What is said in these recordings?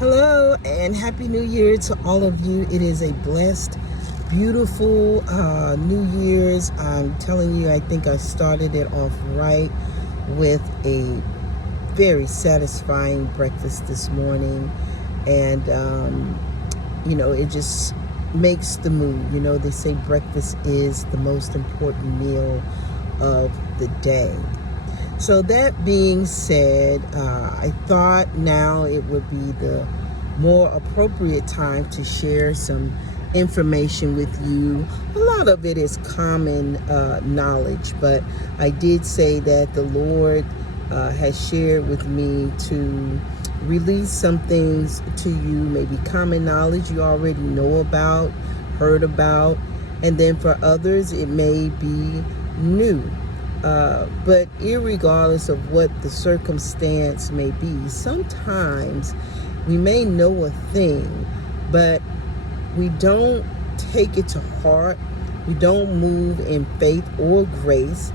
Hello and Happy New Year to all of you. It is a blessed, beautiful New Year's. I'm telling you, I think I started it off right with a very satisfying breakfast this morning. And, it just makes the mood. They say breakfast is the most important meal of the day. So that being said, I thought now it would be the more appropriate time to share some information with you. A lot of it is common knowledge, but I did say that the Lord has shared with me to release some things to you, maybe common knowledge you already know about, heard about, and then for others it may be new. But irregardless of what the circumstance may be, sometimes we may know a thing, but we don't take it to heart. We don't move in faith or grace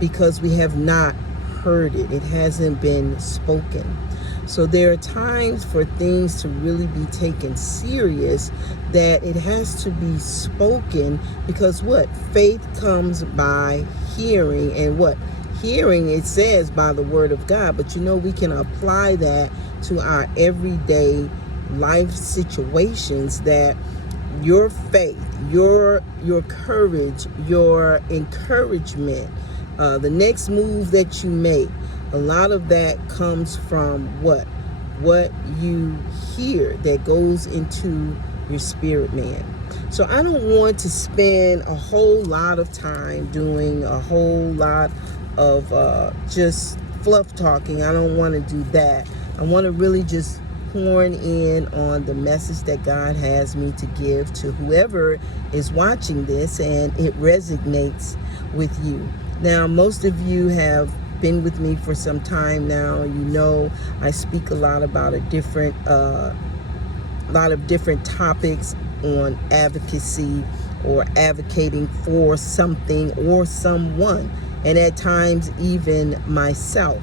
because we have not heard it. It hasn't been spoken. So there are times for things to really be taken serious that it has to be spoken, because what? Faith comes by hearing, and what? Hearing, it says, by the word of God. But we can apply that to our everyday life situations, that your faith, your courage, your encouragement, the next move that you make, a lot of that comes from what you hear that goes into your spirit man. So I don't want to spend a whole lot of time doing a whole lot of just fluff talking. I don't want to do that. I want to really just horn in on the message that God has me to give to whoever is watching this, and it resonates with you. Now, most of you have been with me for some time now. I speak a lot about a lot of different topics on advocacy or advocating for something or someone, and at times even myself.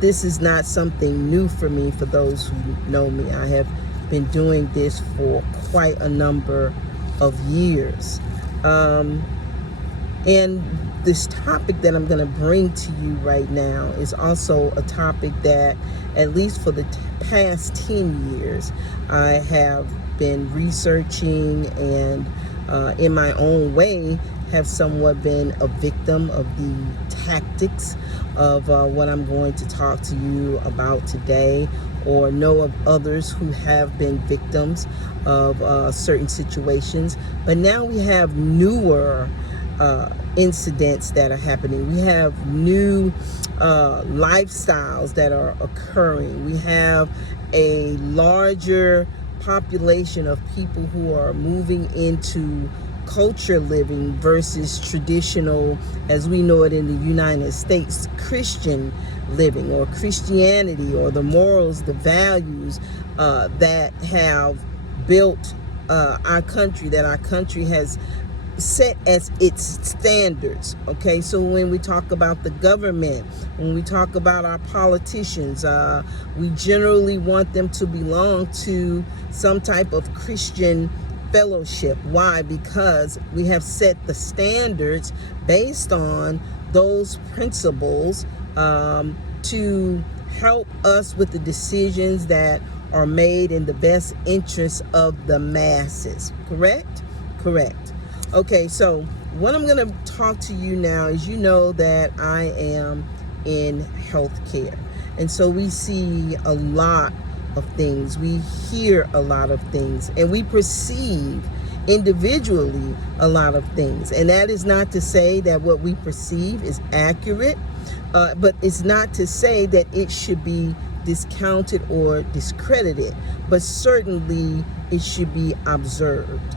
This is not something new for me. For those who know me, I have been doing this for quite a number of years. And this topic that I'm going to bring to you right now is also a topic that, at least for the past 10 years, I have been researching and in my own way have somewhat been a victim of the tactics of what I'm going to talk to you about today, or know of others who have been victims of certain situations. But now we have newer incidents that are happening. We have new lifestyles that are occurring. We have a larger population of people who are moving into culture living versus traditional, as we know it in the United States, Christian living, or Christianity, or the morals, the values that have built our country, that our country has set as its standards. Okay, so when we talk about the government, when we talk about our politicians, we generally want them to belong to some type of Christian fellowship. Why? Because we have set the standards based on those principles to help us with the decisions that are made in the best interest of the masses. Correct? Correct. Okay, so what I'm going to talk to you now is, that I am in healthcare. And so we see a lot of things. We hear a lot of things, and we perceive individually a lot of things. And that is not to say that what we perceive is accurate, but it's not to say that it should be discounted or discredited, but certainly it should be observed.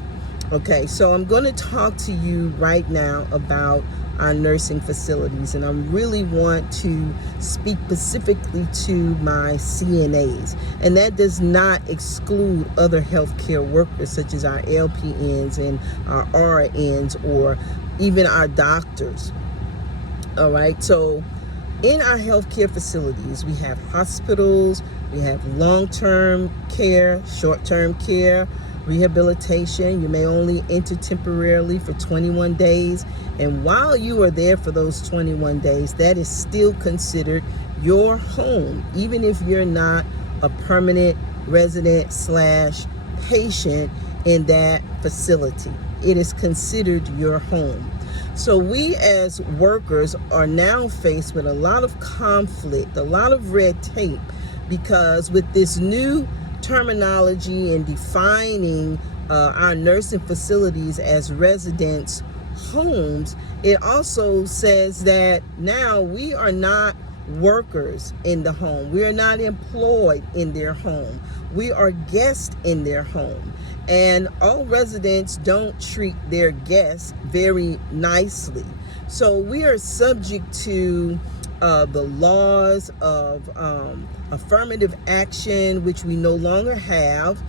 Okay, so I'm going to talk to you right now about our nursing facilities, and I really want to speak specifically to my CNAs, and that does not exclude other healthcare workers such as our LPNs and our RNs, or even our doctors. All right, so in our healthcare facilities, we have hospitals, We have long-term care, short-term care, rehabilitation. You may only enter temporarily for 21 days. And while you are there for those 21 days, that is still considered your home, even if you're not a permanent resident / patient in that facility. It is considered your home. So we as workers are now faced with a lot of conflict, a lot of red tape, because with this new terminology and defining our nursing facilities as residents' homes, it also says that now we are not workers in the home. We are not employed in their home. We are guests in their home. And all residents don't treat their guests very nicely. So we are subject to the laws of affirmative action, which we no longer have.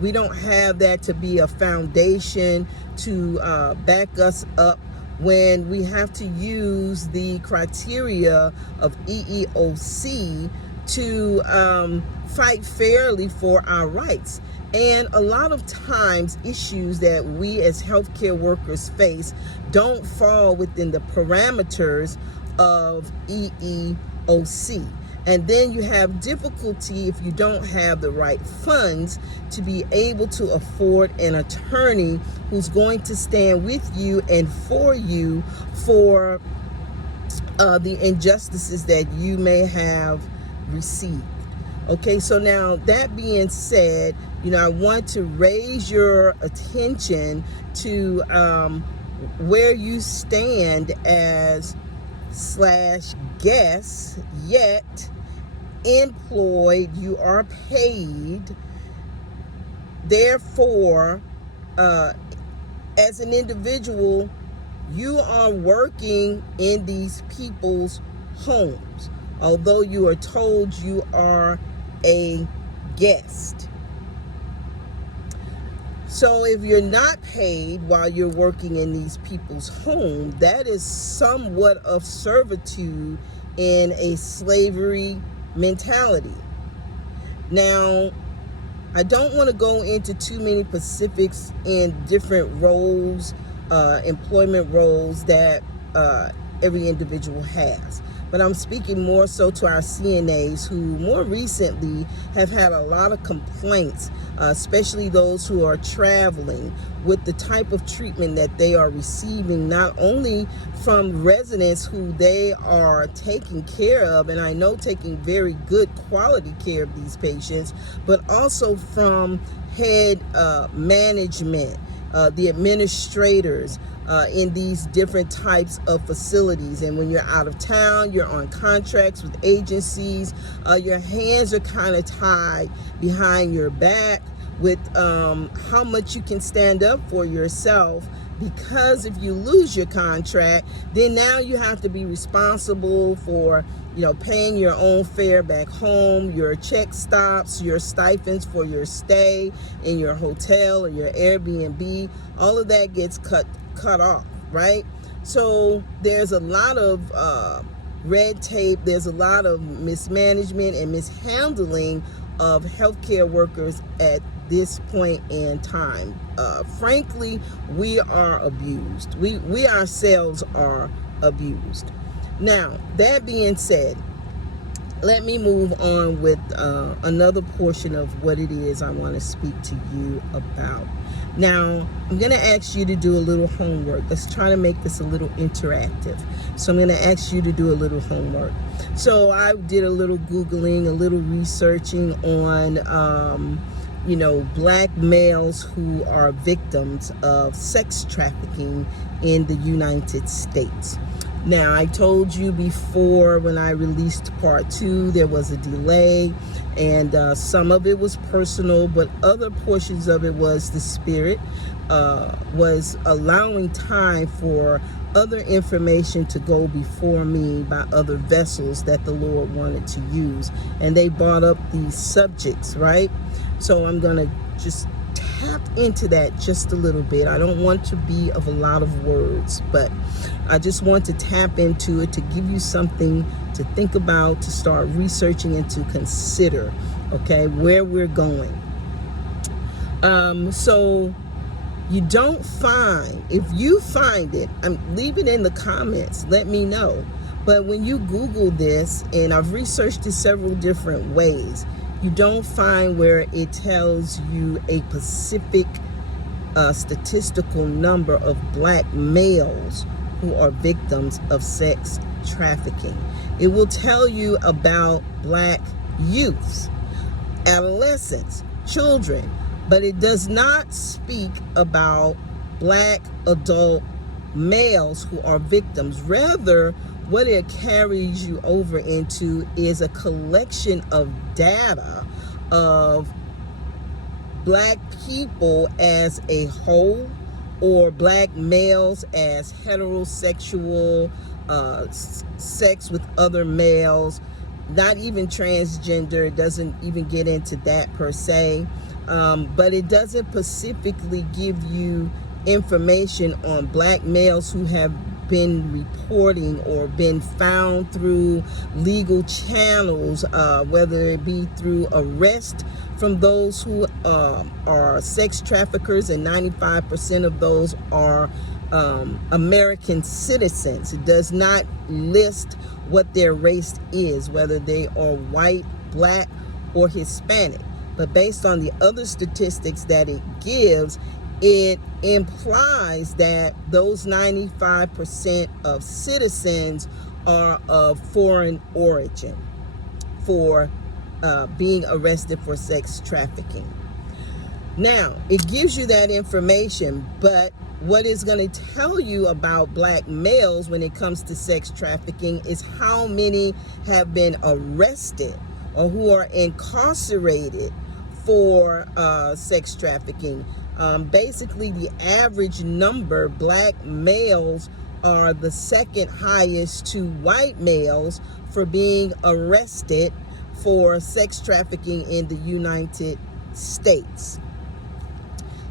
We don't have that to be a foundation to back us up when we have to use the criteria of EEOC to fight fairly for our rights. And a lot of times issues that we as healthcare workers face don't fall within the parameters of EEOC. And then you have difficulty if you don't have the right funds to be able to afford an attorney who's going to stand with you and for you for the injustices that you may have received. Okay, so now that being said, I want to raise your attention to where you stand as /guest, yet employed. You are paid. Therefore, as an individual, you are working in these people's homes, although you are told you are a guest. So if you're not paid while you're working in these people's home, that is somewhat of servitude in a slavery mentality. Now, I don't want to go into too many specifics in different roles, employment roles that every individual has. But I'm speaking more so to our CNAs who more recently have had a lot of complaints, especially those who are traveling, with the type of treatment that they are receiving, not only from residents who they are taking care of, and I know taking very good quality care of these patients, but also from head management, the administrators, in these different types of facilities. And when you're out of town, you're on contracts with agencies, your hands are kind of tied behind your back with how much you can stand up for yourself, because if you lose your contract, then now you have to be responsible for paying your own fare back home, your check stops, your stipends for your stay in your hotel or your Airbnb. All of that gets cut off, right? So there's a lot of red tape. There's a lot of mismanagement and mishandling of healthcare workers at this point in time. Frankly, we are abused. We ourselves are abused. Now, that being said, let me move on with another portion of what it is I want to speak to you about. Now, I'm going to ask you to do a little homework. Let's try to make this a little interactive. So I'm going to ask you to do a little homework. So I did a little Googling, a little researching on, black males who are victims of sex trafficking in the United States. Now, I told you before when I released part 2, there was a delay, and some of it was personal, but other portions of it was the Spirit was allowing time for other information to go before me by other vessels that the Lord wanted to use. And they brought up these subjects, right? So I'm going to just tap into that just a little bit. I don't want to be of a lot of words, but I just want to tap into it to give you something to think about, to start researching and to consider okay, where we're going. So you don't find, if you find it, leave it in the comments, let me know. But when you Google this, and I've researched it several different ways, you don't find where it tells you a specific statistical number of black males who are victims of sex trafficking. It will tell you about black youths, adolescents, children, but it does not speak about black adult males who are victims. Rather, what it carries you over into is a collection of data of black people as a whole, or black males as heterosexual, sex with other males, not even transgender. It doesn't even get into that per se, but it doesn't specifically give you information on black males who have been reporting or been found through legal channels, whether it be through arrest from those who are sex traffickers, and 95% of those are American citizens. It does not list what their race is, whether they are white, black, or Hispanic. But based on the other statistics that it gives, it implies that those 95% of citizens are of foreign origin for being arrested for sex trafficking. Now, it gives you that information, but what it's going to tell you about black males when it comes to sex trafficking is how many have been arrested or who are incarcerated for sex trafficking. Basically, the average number, black males are the second highest to white males for being arrested for sex trafficking in the United States.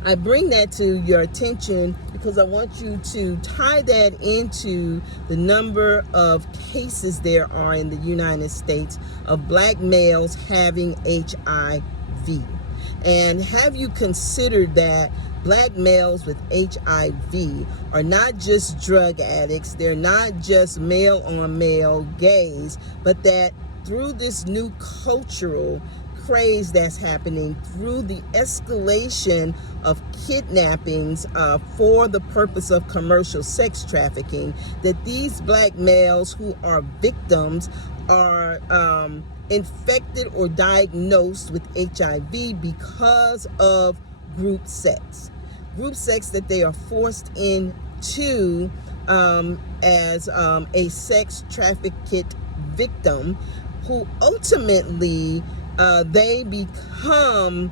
I bring that to your attention because I want you to tie that into the number of cases there are in the United States of black males having HIV. And have you considered that black males with HIV are not just drug addicts, they're not just male on male gays, but that through this new cultural craze that's happening, through the escalation of kidnappings for the purpose of commercial sex trafficking, that these black males who are victims are infected or diagnosed with HIV because of group sex that they are forced into as a sex trafficked victim, who ultimately they become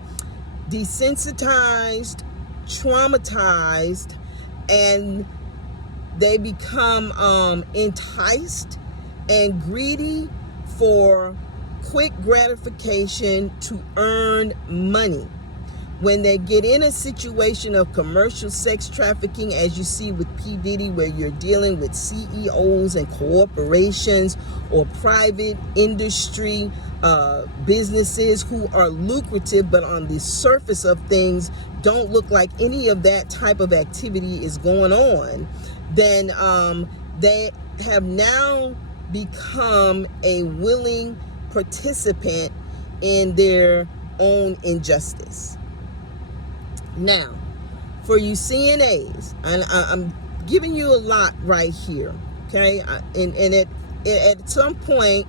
desensitized, traumatized, and they become enticed and greedy for quick gratification to earn money. When they get in a situation of commercial sex trafficking, as you see with P. Diddy, where you're dealing with CEOs and corporations or private industry businesses who are lucrative, but on the surface of things don't look like any of that type of activity is going on, then they have now become a willing participant in their own injustice. Now, for you CNAs, and I'm giving you a lot right here, okay? And at some point,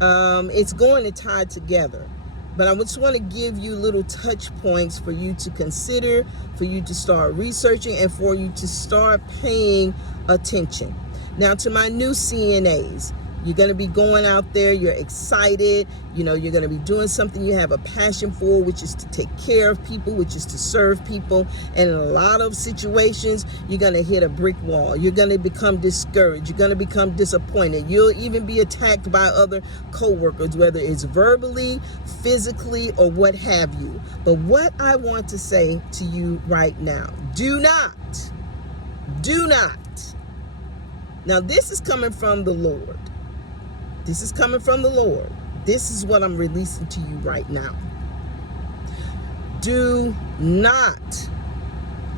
it's going to tie together. But I just want to give you little touch points for you to consider, for you to start researching, and for you to start paying attention. Now, to my new CNAs, you're going to be going out there, you're excited, you're going to be doing something you have a passion for, which is to take care of people, which is to serve people. And in a lot of situations, you're going to hit a brick wall. You're going to become discouraged. You're going to become disappointed. You'll even be attacked by other coworkers, whether it's verbally, physically, or what have you. But what I want to say to you right now, do not. Now, this is coming from the Lord. This is coming from the Lord. this is what I'm releasing to you right now. Do not,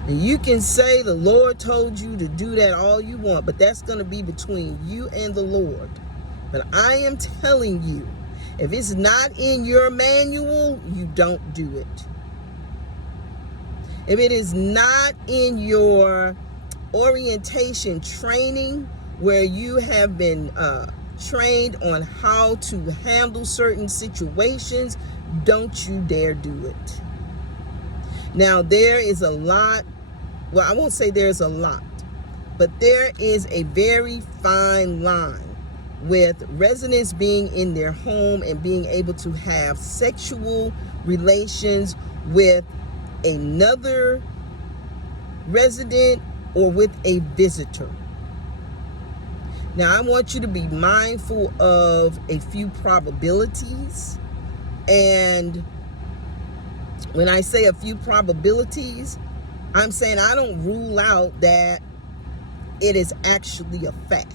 and you can say the Lord told you to do that all you want, but that's going to be between you and the Lord. But I am telling you, if it's not in your manual, you don't do it. If it is not in your orientation training where you have been trained on how to handle certain situations, don't you dare do it. Now, there is a lot, well, I won't say there's a lot, but there is a very fine line with residents being in their home and being able to have sexual relations with another resident or with a visitor. Now, I want you to be mindful of a few probabilities. And when I say a few probabilities, I'm saying I don't rule out that it is actually a fact.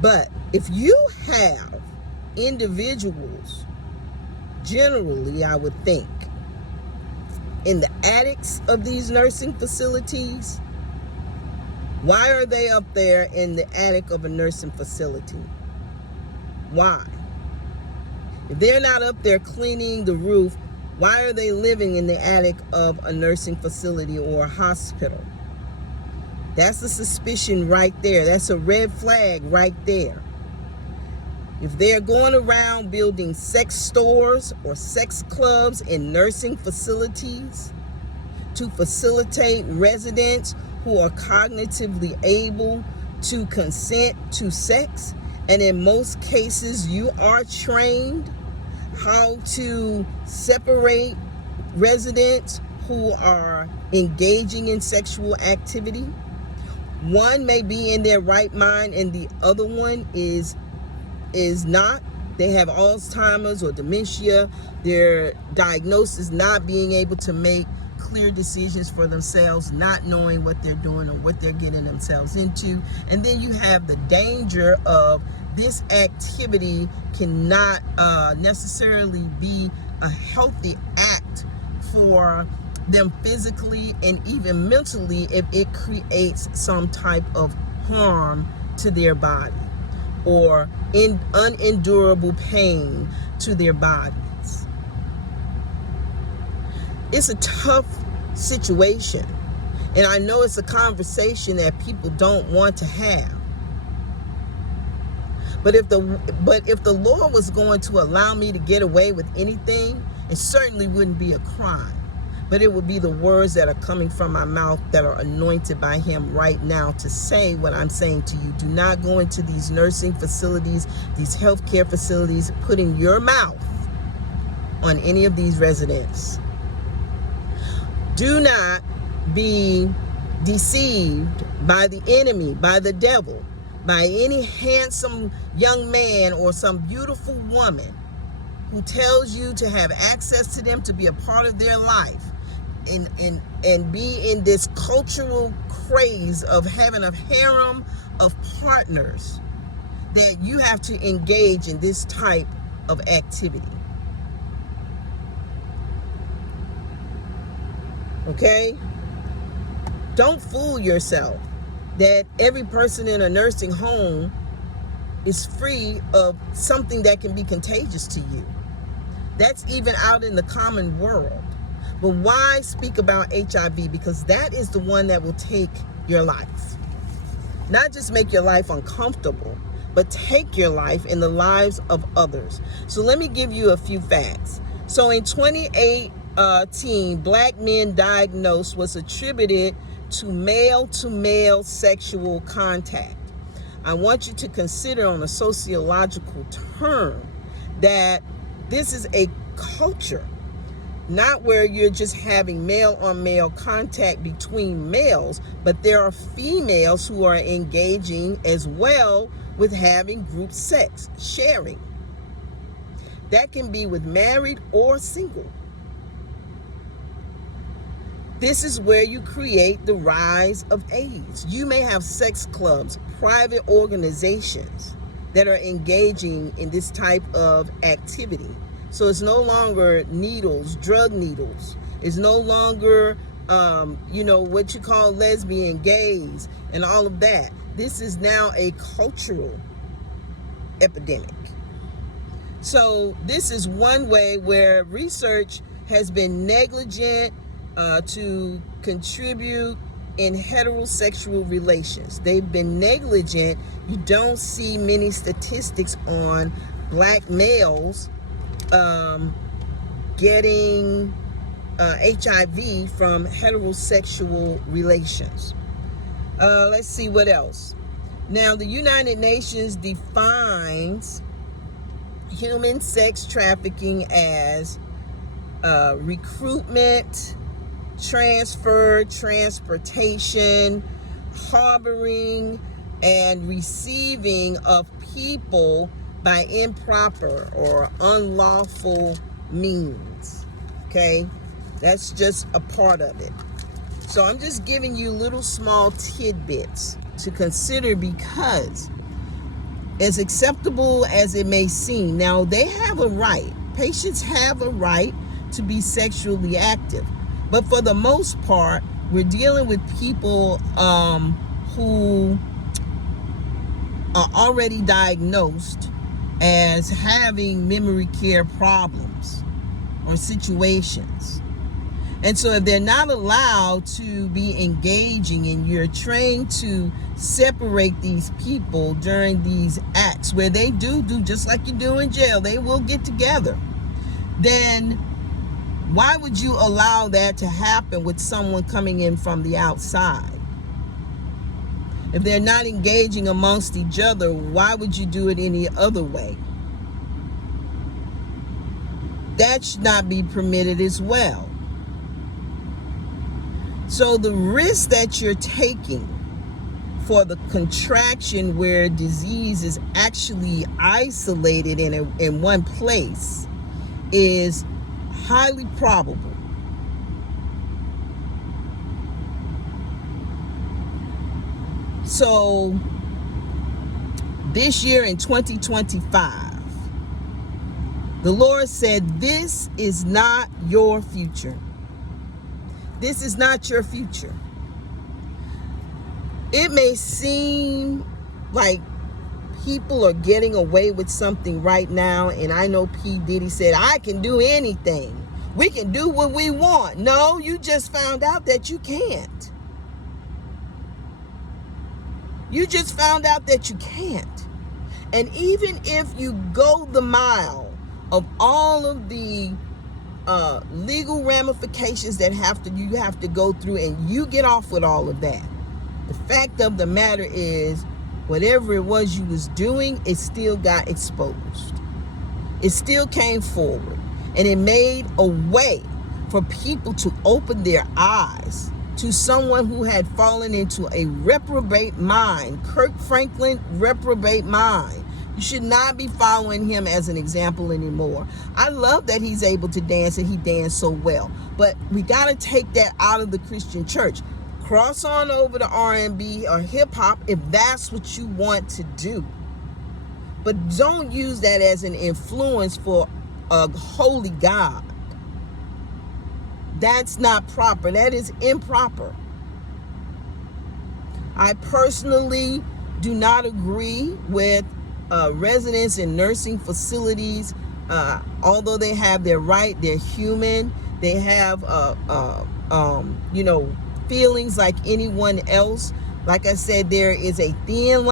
But if you have individuals, generally, I would think, in the attics of these nursing facilities, why are they up there in the attic of a nursing facility? Why? If they're not up there cleaning the roof, why are they living in the attic of a nursing facility or a hospital? That's a suspicion right there. That's a red flag right there. If they're going around building sex stores or sex clubs in nursing facilities to facilitate residents who are cognitively able to consent to sex, and in most cases you are trained how to separate residents who are engaging in sexual activity, one may be in their right mind and the other one is not. They have Alzheimer's or dementia. Their diagnosis not being able to make clear decisions for themselves, not knowing what they're doing or what they're getting themselves into. And then you have the danger of this activity cannot necessarily be a healthy act for them physically and even mentally if it creates some type of harm to their body or unendurable pain to their bodies. It's a tough situation, and I know it's a conversation that people don't want to have. But if the Lord was going to allow me to get away with anything, it certainly wouldn't be a crime. But it would be the words that are coming from my mouth that are anointed by him right now to say what I'm saying to you. Do not go into these nursing facilities, these healthcare facilities, putting your mouth on any of these residents. Do not be deceived by the enemy, by the devil, by any handsome young man or some beautiful woman who tells you to have access to them, to be a part of their life, and be in this cultural craze of having a harem of partners, that you have to engage in this type of activity. Okay? Don't fool yourself that every person in a nursing home is free of something that can be contagious to you. That's even out in the common world. But why speak about HIV? Because that is the one that will take your life. Not just make your life uncomfortable, but take your life and the lives of others. So let me give you a few facts. So in 2018, black men diagnosed was attributed to male sexual contact. I want you to consider on a sociological term that this is a culture, not where you're just having male on male contact between males, but there are females who are engaging as well with having group sex, sharing. That can be with married or single. This is where you create the rise of AIDS. You may have sex clubs, private organizations that are engaging in this type of activity. So it's no longer needles, drug needles. It's no longer, what you call lesbian, gays, and all of that. This is now a cultural epidemic. So this is one way where research has been negligent to contribute in heterosexual relations. They've been negligent. You don't see many statistics on black males getting HIV from heterosexual relations. Let's see what else. Now, the United Nations defines human sex trafficking as recruitment, transfer, transportation, harboring, and receiving of people by improper or unlawful means. Okay, that's just a part of it. So I'm just giving you little small tidbits to consider, because as acceptable as it may seem, now they have a right, patients have a right to be sexually active, but for the most part, we're dealing with people who are already diagnosed as having memory care problems or situations. And so if they're not allowed to be engaging, and you're trained to separate these people during these acts where they do just like you do in jail, they will get together, then why would you allow that to happen with someone coming in from the outside? If they're not engaging amongst each other, why would you do it any other way? That should not be permitted as well. So the risk that you're taking for the contraction where disease is actually isolated in one place is highly probable. So this year in 2025, the Lord said, this is not your future. This is not your future. It may seem like people are getting away with something right now, and I know P. Diddy said, I can do anything. We can do what we want. No, you just found out that you can't. You just found out that you can't. And even if you go the mile of all of the legal ramifications that you have to go through, and you get off with all of that, the fact of the matter is, whatever it was you was doing, it still got exposed. It still came forward, and it made a way for people to open their eyes to someone who had fallen into a reprobate mind. Kirk Franklin, reprobate mind. You should not be following him as an example anymore. I love that he's able to dance, and he danced so well, but we got to take that out of the Christian church. Cross on over to R&B or hip hop if that's what you want to do, but don't use that as an influence for a holy God. That's not proper. That is improper. I personally do not agree with residents in nursing facilities. Although they have their right, they're human. They have, feelings like anyone else. Like I said, there is a thin line